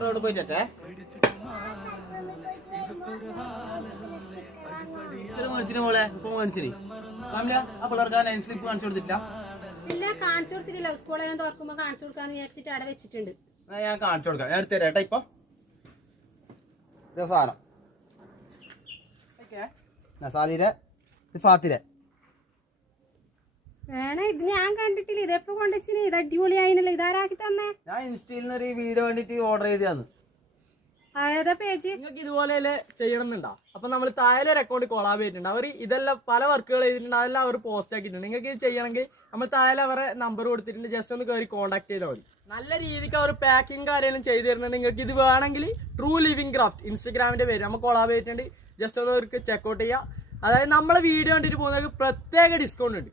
Road പോയിട്ടേ മേടിച്ചിന് മോളെ ഇപ്പൊ മേടിച്ചിന് ആ പിള്ളേർക്ക് ലൈൻ സ്ലിപ്പ് കാണിച്ചു കൊടുത്തിട്ടില്ല. ഇല്ല കാണിച്ചു കൊടുത്തിട്ടില്ല. സ്കൂളിൽ തുറക്കുമ്പോ കാണിച്ചു കൊടുക്കാന്ന് വിചാരിച്ചിട്ട് അവിടെ വെച്ചിട്ടുണ്ട്. ഞാൻ കാണിച്ചു കൊടുക്കാം. ഞാൻ എടുത്തു തരാം ഇപ്പൊ സാധനം നസാലിലെ ഫാത്തിലെ വേണേ ഇത് ഞാൻ കണ്ടിട്ടില്ല. ഇതെപ്പോ കൊണ്ടുവച്ചിന്? ഇത് അടിപൊളിയായിനല്ലോ. ഇതാരാക്കി തന്നെ? ഞാൻ ഇൻസ്റ്റയിൽ നിന്ന് ഒരു വീഡിയോ വേണ്ടിട്ട് ഓർഡർ ചെയ്തതാണ്. ഏതാ പേജ്? നിങ്ങൾക്ക് ഇതുപോലെ ചെയ്യണം എന്നുണ്ടോ? അപ്പൊ നമ്മൾ താഴെ ഒരു അക്കൗണ്ട് കൊളാബ് ചെയ്തിട്ടുണ്ട്. അവർ ഇതെല്ലാം പല വർക്കുകൾ ചെയ്തിട്ടുണ്ട്. അതെല്ലാം അവർ പോസ്റ്റ് ആക്കിയിട്ടുണ്ട്. നിങ്ങൾക്ക് ഇത് ചെയ്യണമെങ്കിൽ നമ്മൾ താഴെ അവരെ നമ്പർ കൊടുത്തിട്ടുണ്ട്. ജസ്റ്റ് ഒന്ന് കയറി കോൺടാക്ട് ചെയ്താൽ മതി. നല്ല രീതിക്ക് അവർ പാക്കിംഗ് കാര്യങ്ങളും ചെയ്തു തരുന്നുണ്ട്. നിങ്ങൾക്ക് ഇത് വേണമെങ്കിൽ ട്രൂ ലിവിംഗ് ക്രാഫ്റ്റ് ഇൻസ്റ്റാഗ്രാമിന്റെ പേര് നമ്മൾ കൊളാബ് ചെയ്തിട്ടുണ്ട്. ജസ്റ്റ് ഒന്ന് അവർക്ക് ചെക്കൗട്ട് ചെയ്യാം. അതായത് നമ്മളെ വീഡിയോ കണ്ടിട്ട് പോകുന്നവർക്ക് പ്രത്യേക ഡിസ്കൗണ്ട് ഉണ്ട്.